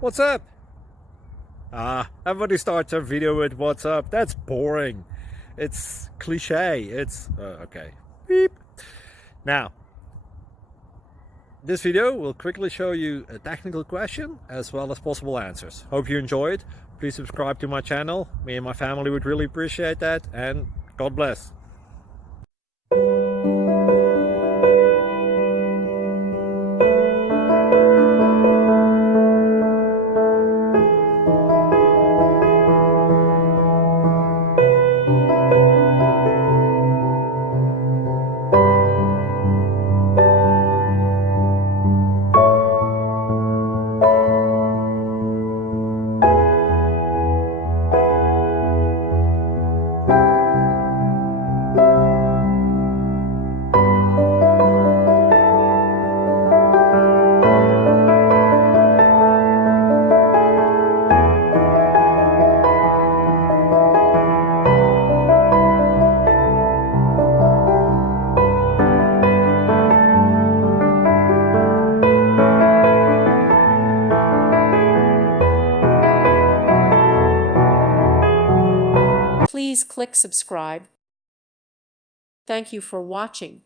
What's up? Everybody starts a video with what's up. That's boring. It's cliche. Okay. Beep. Now, this video will quickly show you a technical question as well as possible answers. Hope you enjoyed. Please subscribe to my channel. Me and my family would really appreciate that, and God bless. Please click subscribe. Thank you for watching.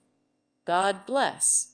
God bless.